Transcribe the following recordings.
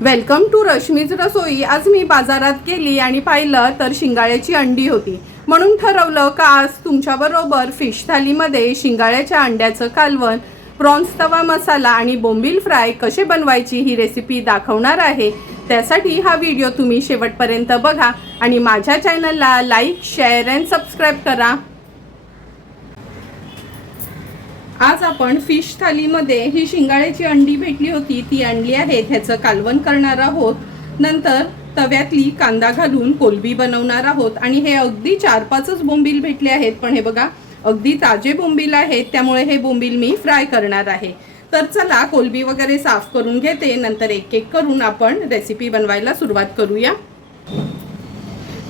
Welcome to Rashmi's रसोई। आज मी बाजारात गेली आणि पाहिलं तर शिंगाळ्याची अंडी होती, म्हणून ठरवलं का आज तुमच्याबरोबर फिश थालीमध्ये शिंगाळ्याच्या अंड्याचं कालवण, प्रॉन्स तवा मसाला आणि बोंबील फ्राय कसे बनवायची ही रेसिपी दाखवणार आहे। त्यासाठी हा व्हिडिओ तुम्ही शेवटपर्यंत बघा आणि माझ्या चॅनलला लाईक, शेअर अँड सबस्क्राईब करा। आज आपण फिश थालीमध्ये ही शिंगाळ्याची अंडी भेटली होती ती आणली आहे, ह्याचं कालवण करणार आहोत। नंतर तव्यातली कांदा घालून कोलबी बनवणार आहोत आणि हे अगदी 4-5च बोंबील भेटले आहेत, पण हे बघा अगदी ताजे बोंबील आहेत, त्यामुळे हे बोंबील मी फ्राय करणार आहे। तर चला कोलबी वगैरे साफ करून घेते, नंतर एक एक करून आपण रेसिपी बनवायला सुरुवात करूया।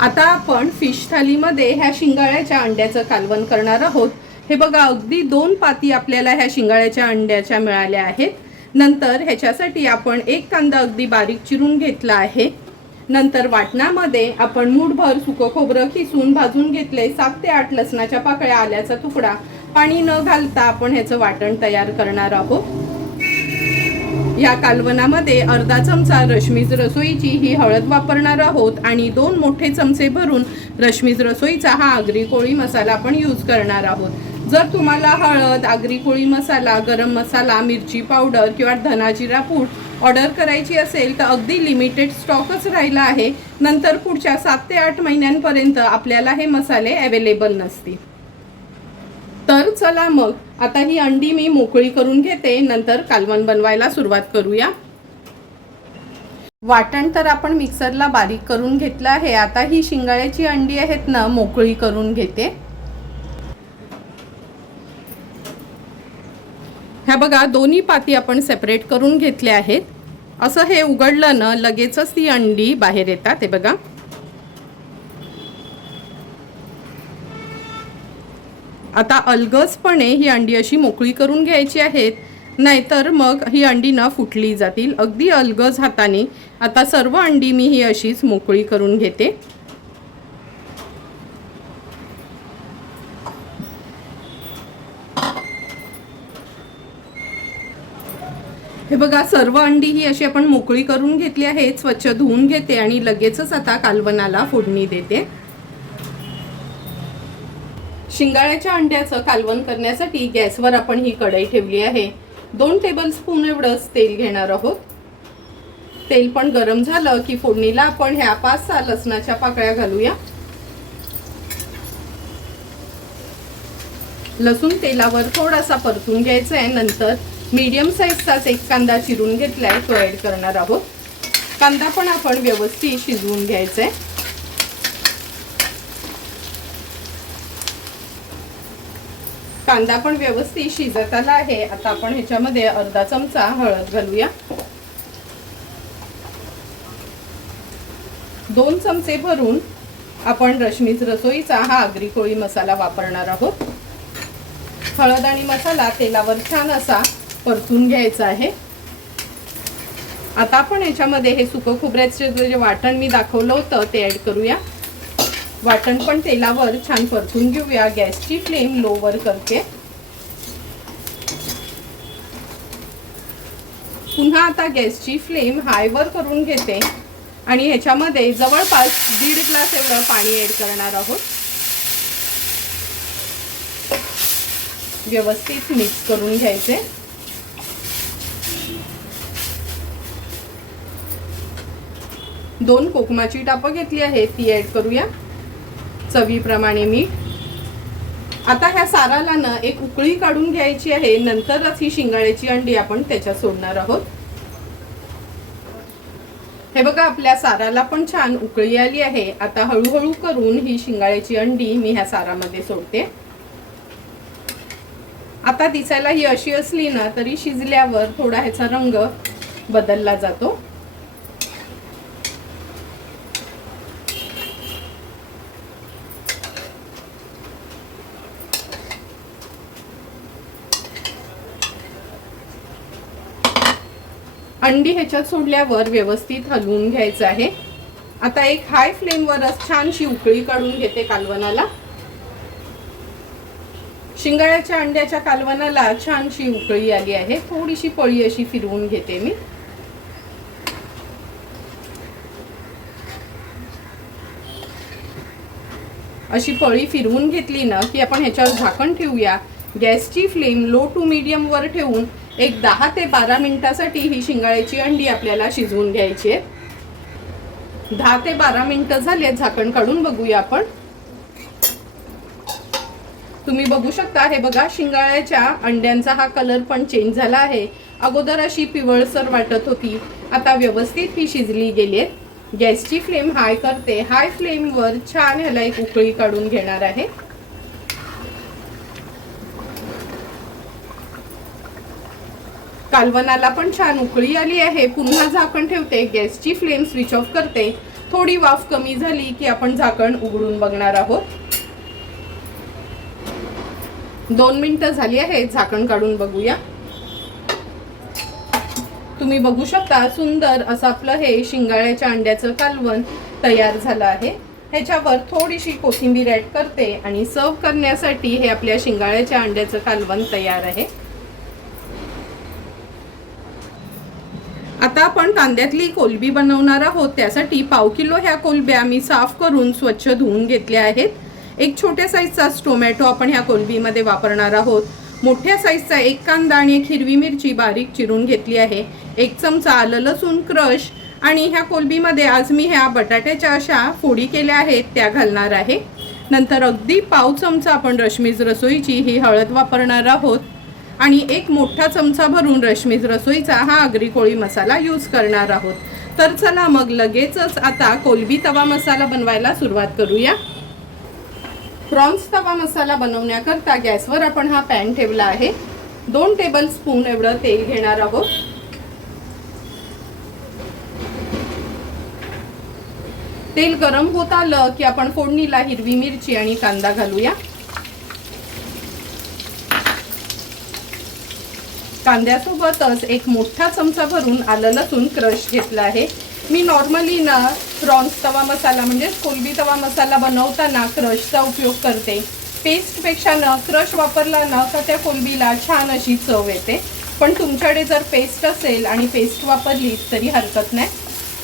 आता आपण फिश थालीमध्ये ह्या शिंगाळ्याच्या अंड्याचं कालवण करणार आहोत। हे बघा अगदी 2 पाती आपल्याला ह्या शिंगाळ्याच्या अंड्याच्या मिळाल्या आहेत। नंतर ह्याच्यासाठी आपण एक कांदा अगदी बारीक चिरून घेतला आहे। नंतर वाटणामध्ये आपण मूठभर सुकं खोबरं किसून भाजून घेतले, 7 ते 8 लसणाच्या पाकळ्या, आल्याचा तुकडा, पाणी न घालता आपण ह्याचं वाटण तयार करणार आहोत। या कालवणामध्ये अर्धा चमचा रश्मीज रसोईची ही हळद वापरणार आहोत आणि 2 मोठे चमचे भरून रश्मीज रसोईचा हा आगरी कोळी मसाला आपण यूज करणार आहोत। जर तुम्हाला हळद, आगरी कोळी मसाला, गरम मसाला, मिरची पावडर किंवा धना जिरा पूड ऑर्डर करायची असेल तर अगदी लिमिटेड स्टॉकच राहिला आहे, नंतर पुढच्या 7 ते 8 महिन्यांपर्यंत आपल्याला हे मसाले अवेलेबल नसतील। तर चला मग आता ही अंडी मी मोकळी करून घेते, नंतर कालवण बनवायला सुरुवात करूया। वाटण तर आपण मिक्सरला बारीक करून घेतलं आहे। आता ही शिंगाळ्याची अंडी आहेत ना, मोकळी करून घेते। ह्या बघा दोन्ही पाती आपण सेपरेट करून घेतले आहेत। असं हे उघडलं ना लगेचच ती अंडी बाहेर येतात, हे बघा। आता अलगजपणे ही अंडी अशी मोकळी करून घ्यायची आहेत, नाहीतर मग ही अंडी ना फुटली जातील। अगदी अलगज हाताने आता सर्व अंडी मी ही अशीच मोकळी करून घेते। हे बघा सर्व अंडी ही अशी आपण मोकळी करून घेतली आहे, स्वच्छ धुवून घेते आणि लगेचच आता कालवणाला फोडणी देते। शिंगाळ्याच्या अंड्याचं कालवण करण्यासाठी गॅसवर आपण ही कढई ठेवली आहे। 2 टेबलस्पून एवढंच तेल घेणार आहोत। तेल पण गरम झालं की फोडणीला आपण ह्या 5-6 लसणाच्या पाकळ्या घालूया। लसूण तेलावर थोडासा परतून घ्यायचा आहे। नंतर मीडियम साईजचाच एक कांदा चिरून घेतलाय, तो ऍड करणार आहोत। कांदा पण आपण व्यवस्थित शिजवून घ्यायचा आहे। कांदा पण व्यवस्थित शिजत आला आहे। आता आपण ह्याच्यामध्ये अर्धा चमचा हळद घालूया, 2 चमचे भरून आपण रश्मीज रसोईचा हा आगरी कोळी मसाला वापरणार आहोत। हळद आणि मसाला तेलावर छान असा परतून घ्यायचा आहे। आता आपण ह्याच्यामध्ये हे सुकं खोबऱ्याचे जे वाटण मी दाखवलं होतं ते ऍड करूया। वाटण पण तेलावर छान परतून घेऊया। गॅसची फ्लेम लोवर करते। पुन्हा आता गॅसची फ्लेम हायवर करून घेते आणि ह्याच्यामध्ये जवळपास 1.5 ग्लास एवढं पाणी ऍड करणार आहोत। व्यवस्थित मिक्स करून घ्यायचे। 2 कोकमाची टापं घेतली आहे, ती ऍड करूया। चवीप्रमाणे मीठ। आता ह्या साराला ना एक उकळी काढून घ्यायची आहे, नंतरच ही शिंगाळ्याची अंडी आपण त्याच्यात सोडणार आहोत। हे बघा आपल्या साराला पण छान उकळी आली आहे। आता हळूहळू करून ही शिंगाळ्याची अंडी मी ह्या सारामध्ये सोडते। आता दिसायला ही अशी असली ना तरी शिजल्यावर थोडा ह्याचा रंग बदलला जातो। अंडी ह्याच्यात सोडल्यावर व्यवस्थित हलवून घ्यायचं आहे। आता एक हाय फ्लेमवरच छानशी उकळी काढून घेते कालवणाला। शिंगाळ्याच्या अंड्याच्या कालवणाला छानशी उकळी आली आहे। थोडीशी पळी अशी फिरवून घेते मी। अशी पळी फिरवून घेतली ना की आपण ह्याच्यावर झाकण ठेवूया. गॅसची फ्लेम लो टू मीडियम वर ठेवून एक 10 ते 12 मिनिटासाठी ही शिंगाळ्याची अंडी आपल्याला शिजवून घ्यायची आहे. 10 ते 12 मिनिटं झाले, झाकण काढून बघूया आपण. तुम्ही बघू शकता, हे बघा शिंगाळ्याच्या अंड्यांचा हा कलर पण चेंज झाला आहे. अगोदर अशी पिवळसर वाटत होती, आता व्यवस्थित ही शिजली गेली आहे. गॅसची फ्लेम हाय करते. हाय फ्लेमवर छान ह्याला एक उकळी काढून घेणार आहे. कालवणाला पण छान उकळी आली आहे. पुन्हा झाकण ठेवते. गॅसची फ्लेम स्विच ऑफ करते. थोडी वाफ कमी झाली की आपण झाकण उघडून बघणार आहोत. 2 मिनिटं झाली आहेत, झाकण काढून बघूया. तुम्ही बघू शकता सुंदर असं आपलं हे शिंगाळ्याच्या अंड्याचं कालवण तयार झालं आहे. ह्याच्यावर थोडीशी कोथिंबीर ऍड करते आणि सर्व करण्यासाठी हे आपल्या शिंगाळ्याच्या अंड्याचं कालवण तयार आहे. आता आपण कांद्यातली कोलबी बनवणार आहोत. त्यासाठी 1/2 किलो ह्या कोलब्या मी साफ करून स्वच्छ धुवून घेतल्या आहेत. एक छोट्या साईजचा टोमॅटो आपण ह्या कोलबीमध्ये वापरणार आहोत. मोठ्या साईजचा 1 कांदा आणि 1 हिरवी मिरची बारीक चिरून घेतली आहे. 1 चमचा आलं लसूण क्रश आणि ह्या कोलबीमध्ये आज मी ह्या बटाट्याच्या अशा फोडी केल्या आहेत त्या घालणार आहे. नंतर अगदी 1/2 चमचा आपण रश्मीज रसोईची ही हळद वापरणार आहोत आणि 1 मोठा चमचा भरून रश्मीज रसोईचा हा आगरी कोळी मसाला यूज करणार आहोत. तर चला मग लगेचच आता कोलबी तवा मसाला बनवायला सुरुवात करूया. प्रॉन्स तवा मसाला बनवण्याकरता गॅसवर आपण हा पॅन ठेवला आहे. 2 टेबलस्पून एवढं तेल घेणार आहोत. तेल गरम होत आलं की आपण फोडणीला हिरवी मिरची आणि कांदा घालूया. कांद्यासोबतच 1 मोठा चमचा भरून आलं लसूण क्रश घेतला आहे. मी नॉर्मली ना प्रॉन्स तवा मसाला म्हणजे कोलबी तवा मसाला बनवताना क्रशचा उपयोग करते. पेस्टपेक्षा ना क्रश वापरला ना तर त्या कोलबीला छान अशी चव येते. पण तुमच्याकडे जर पेस्ट असेल आणि पेस्ट वापरली तरी हरकत नाही.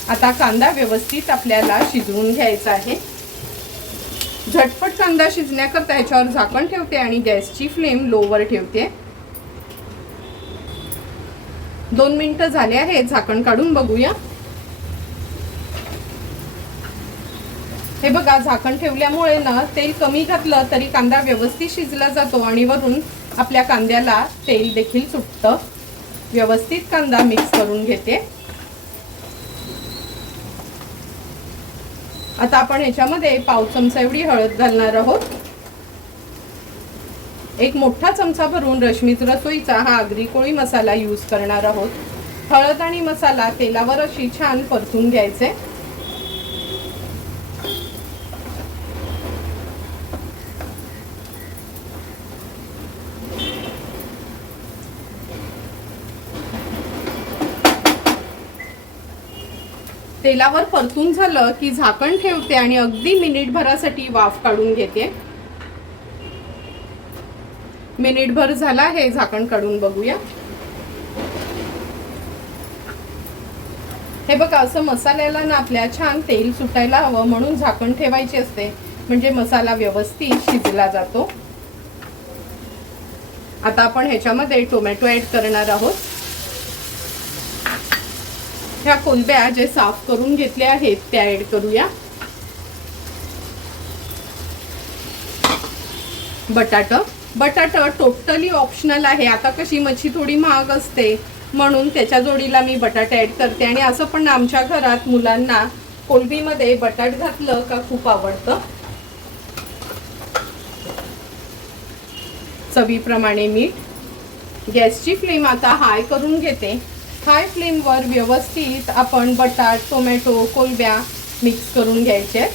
आता कांदा व्यवस्थित आपल्याला शिजवून घ्यायचा आहे. झटपट कांदा शिजण्याकरता ह्याच्यावर झाकण ठेवते आणि गॅसची फ्लेम लोवर ठेवते. 2 मिनिटं झाले आहेत, झाकण काढून बघूया. हे बघा, झाकण ठेवल्यामुळे ना तेल कमी घातलं तरी कांदा व्यवस्थित शिजला जातो आणि वरून आपल्या कांद्याला तेल देखील सुटतं. व्यवस्थित कांदा मिक्स करून घेते. आता आपण ह्याच्यामध्ये 1/2 चमचा एवढी हळद घालणार आहोत. 1 मोठा चमचा भरून रश्मीज रसोईचा हा आगरी कोळी मसाला यूज करणार आहोत. हळद आणि मसाला तेलावर अशी छान परतून घ्यायचे. तेलावर परतून झालं की झाकण ठेवते आणि अगदी मिनिटभरासाठी वाफ काढून घेते. मिनिटभर झाला आहे, झाकण काढून बघूया. हे बघा, असं मसाल्याला ना आपल्या छान तेल सुटायला हवं म्हणून झाकण ठेवायचे असते, म्हणजे मसाला व्यवस्थित शिजला जातो. आता आपण ह्याच्यामध्ये टोमॅटो ऍड करणार आहोत. ह्या कोलब्या जे साफ करून घेतल्या आहेत त्या ऍड करूया. बटाटा टोटली ऑप्शनल आहे. आता कशी मच्छी थोडी महाग असते म्हणून त्याच्या जोडीला मी बटाटा ऍड करते. आणि असं पण आमच्या घरात मुलांना कोलबीमध्ये बटाट घातलं का खूप आवडतं. चवीप्रमाणे मीठ. गॅसची फ्लेम आता हाय करून घेते. हाय फ्लेमवर व्यवस्थित आपण बटाट, टोमॅटो, कोलब्या मिक्स करून घ्यायचे.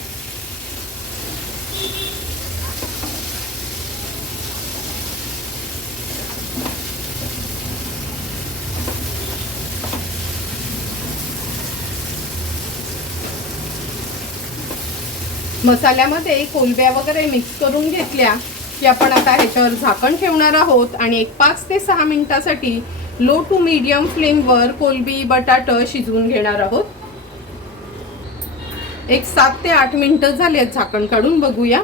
मसाल्यामध्ये कोलब्या वगैरे मिक्स करून घेतल्या की आपण आता ह्याच्यावर झाकण ठेवणार आहोत आणि एक 5 ते 6 मिनिटासाठी लो टू मीडियम फ्लेमवर कोलबी बटाटा शिजवून घेणार आहोत. एक 7 ते 8 मिनिटं झाली आहेत, झाकण काढून बघूया.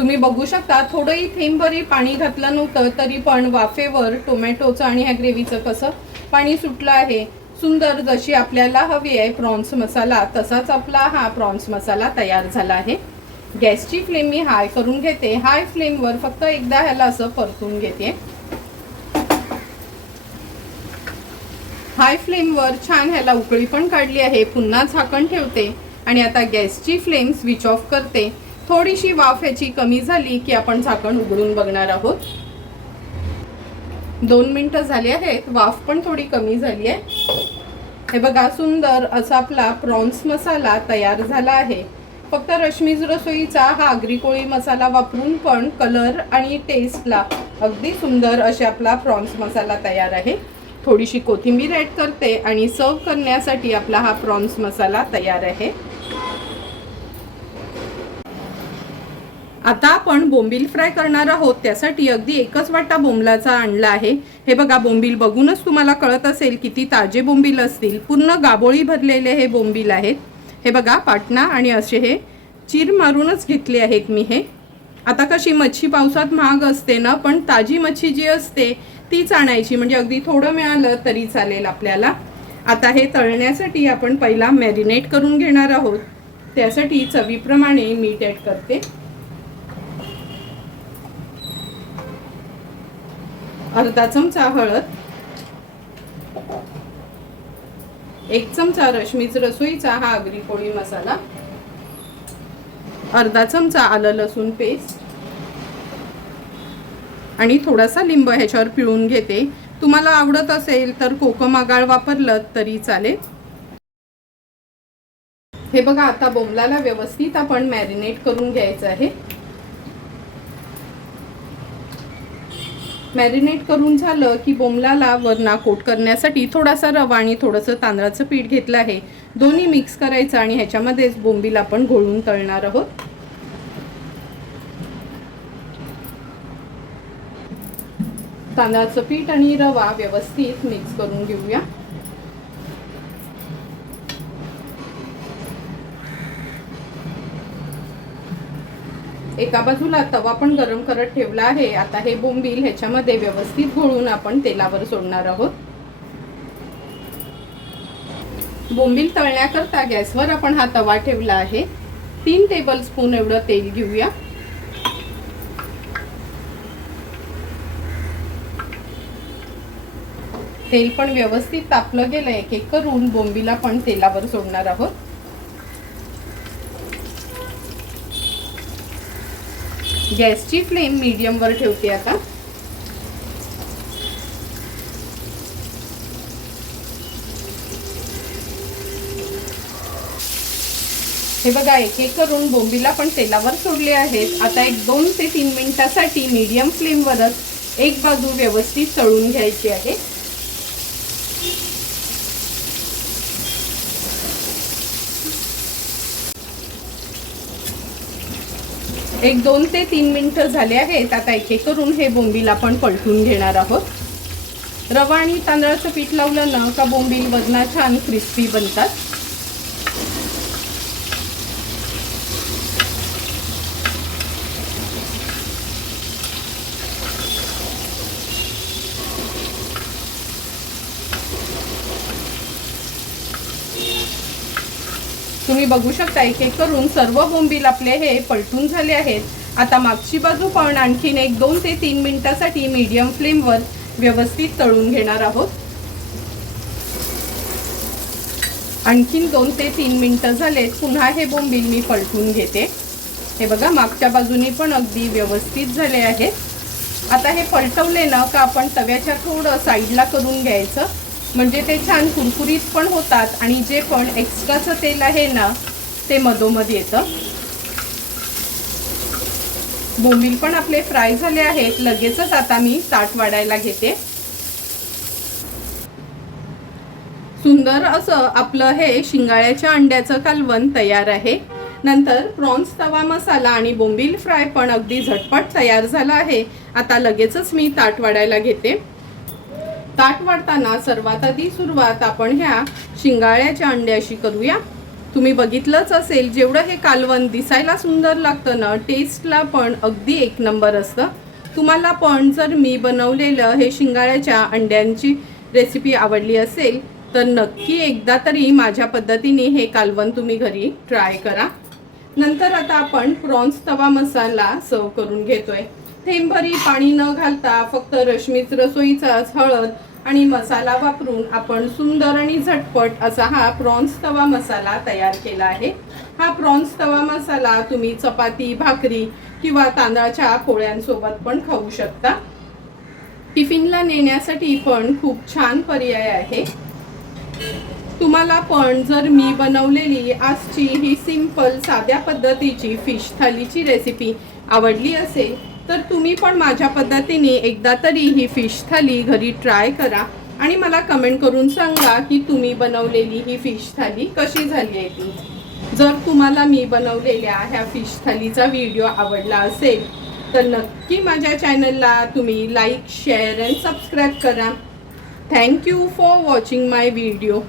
तुम्ही बघू शकता थोडंही थेंबभरी पाणी घातलं नव्हतं तरी पण वाफेवर टोमॅटोचं आणि ह्या ग्रेव्हीचं कसं पाणी सुटलं आहे. सुंदर जशी आपल्याला हवी आहे प्रॉन्स मसाला तसाच आपला हा प्रॉन्स मसाला तयार झाला आहे. गॅसची फ्लेम मी हाय करून घेते. हाय फ्लेमवर फक्त एकदा ह्याला असं परतून घेते. हाय फ्लेमवर छान ह्याला उकळी पण काढली आहे. पुन्हा झाकण ठेवते आणि आता गॅसची फ्लेम स्विच ऑफ करते. थोडीशी वाफ ह्याची कमी झाली की आपण झाकण उघडून बघणार आहोत. 2 मिनिटं झाली आहेत. वाफ पण थोडी कमी झाली आहे. हे बघा सुंदर असा आपला प्रॉन्स मसाला तयार झाला आहे. फक्त रश्मीज रसोईचा हा आगरी कोळी मसाला वापरून पण कलर आणि टेस्टला अगदी सुंदर असे आपला प्रॉन्स मसाला तयार आहे. थोडीशी कोथिंबीर ॲड करते आणि सर्व करण्यासाठी आपला हा प्रॉन्स मसाला तयार आहे. आता आपण बोंबील फ्राय करणार आहोत. त्यासाठी अगदी एकच वाटा बोंबलाचा आणला आहे. हे बघा बोंबील बघूनच तुम्हाला कळत असेल किती ताजे बोंबील असतील. पूर्ण गाबोळी भरलेले हे बोंबील आहेत. हे बघा पाटणा आणि असे हे चीर मारूनच घेतले आहेत मी हे. आता कशी मच्छी पावसात महाग असते ना, पण ताजी मच्छी जी असते तीच आणायची, म्हणजे अगदी थोडं मिळालं तरी चालेल आपल्याला. आता हे तळण्यासाठी आपण पहिला मॅरिनेट करून घेणार आहोत. त्यासाठी चवीप्रमाणे मीठ ॲड करते. अर्धा चमचा हळद, 1 चमचा रश्मीज रसोईचा हा आगरी कोळी मसाला, अर्धा चमचा आलं लसूण पेस्ट आणि थोडासा लिंब ह्याच्यावर पिळून घेते. तुम्हाला आवडत असेल तर कोकम आगाळ वापरलं तरी चालेल. हे बघा आता बोंबलाला व्यवस्थित आपण मॅरिनेट करून घ्यायचं आहे. मॅरिनेट करून झालं की बोंबलाला वरना कोट करण्यासाठी थोडासा रवा आणि थोडंसं तांदळाचं पीठ घेतलं आहे. दोन्ही मिक्स करायचं आणि ह्याच्यामध्येच बोंबील आपण घोळून तळणार आहोत. तांदळाचं पीठ आणि रवा व्यवस्थित मिक्स करून घेऊया. एका बाजूला तवा पण गरम करत ठेवला आहे. आता हे बोंबील ह्याच्यामध्ये व्यवस्थित घोळून आपण तेलावर सोडणार आहोत. बोंबील तळण्याकरता गॅसवर आपण हा तवा ठेवला आहे. 3 टेबलस्पून एवढं तेल घेऊया. तेल पण व्यवस्थित तापलं गेलं. एक एक करून बोंबीला पण तेलावर सोडणार आहोत. गॅसची फ्लेम मीडियमवर ठेवते आता. हे बघा एक एक करून बोंबीला पण तेलावर सोडले आहेत. आता एक 2 ते 3 मिनिटासाठी मीडियम फ्लेमवरच एक बाजू व्यवस्थित तळून घ्यायची आहे. एक 2 ते 3 मिनिटं झाले आहेत. आता एक एक करून हे बोंबील आपण पलटून घेणार आहोत. रवा आणि तांदळाचं पीठ लावलं ना का बोंबील वरना छान क्रिस्पी बनतात. तुम्ही बघू शकता एक एक करून सर्व बोंबील आपले हे पलटून झाले आहेत. आता मागची बाजू पण आणखीन एक 2 ते 3 मिनिटासाठी मीडियम फ्लेमवर व्यवस्थित तळून घेणार आहोत. आणखीन 2 ते 3 मिनिटं झालेत. पुन्हा हे बोंबील मी पलटून घेते. हे बघा मागच्या बाजूनी पण अगदी व्यवस्थित झाले आहेत. आता हे पलटवले ना का आपण तव्याच्या थोडं साईडला करून घ्यायचं, म्हणजे ते छान कुरकुरीत पण होतात आणि जे पण एक्स्ट्राचं तेल आहे ना ते मधोमध येतं. बोंबील पण आपले फ्राय झाले आहेत. लगेचच आता मी ताट वाढायला घेते. सुंदर असं आपलं हे शिंगाळ्याच्या अंड्याचं कालवण तयार आहे. नंतर प्रॉन्स तवा मसाला आणि बोंबील फ्राय पण अगदी झटपट तयार झाला आहे. आता लगेचच मी ताट वाढायला घेते. ताट वाढताना सर्वात आधी सुरुवात आपण ह्या शिंगाळ्याच्या अंड्याशी करूया. तुम्ही बघितलंच असेल, जेवढं हे कालवण दिसायला सुंदर लागतं ना, टेस्टला पण अगदी एक नंबर असतं. तुम्हाला पण जर मी बनवलेलं हे शिंगाळ्याच्या अंड्यांची रेसिपी आवडली असेल तर नक्की एकदा तरी माझ्या पद्धतीने हे कालवण तुम्ही घरी ट्राय करा. नंतर आता आपण प्रॉन्स तवा मसाला सर्व करून घेतोय. थेंबभरी पाणी न घालता फक्त रश्मीच रसोईचाच हळद आणि मसाला वापरून आपण सुंदर आणि झटपट असा हा प्रॉन्स तवा मसाला तयार केला आहे. हा प्रॉन्स तवा मसाला तुम्ही चपाती, भाकरी किंवा तांदळाच्या पोळ्यांसोबत पण खाऊ शकता. टिफिनला नेण्यासाठी पण खूप छान पर्याय आहे. तुम्हाला पण जर मी बनवलेली आजची ही सिंपल साध्या पद्धतीची फिश थालीची रेसिपी आवडली असेल तर तुम्ही पण माझ्या पद्धतीने एकदा तरी ही फिश थाली घरी ट्राय करा आणि मला कमेंट करून सांगा की तुम्ही बनवलेली ही फिश थाली कशी झाली आहे ती. जर तुम्हाला मी बनवलेल्या ह्या फिश थालीचा व्हिडिओ आवडला असेल तर नक्की माझ्या चॅनलला तुम्ही लाईक, शेअर अँड सबस्क्राईब करा. Thank you for watching my video.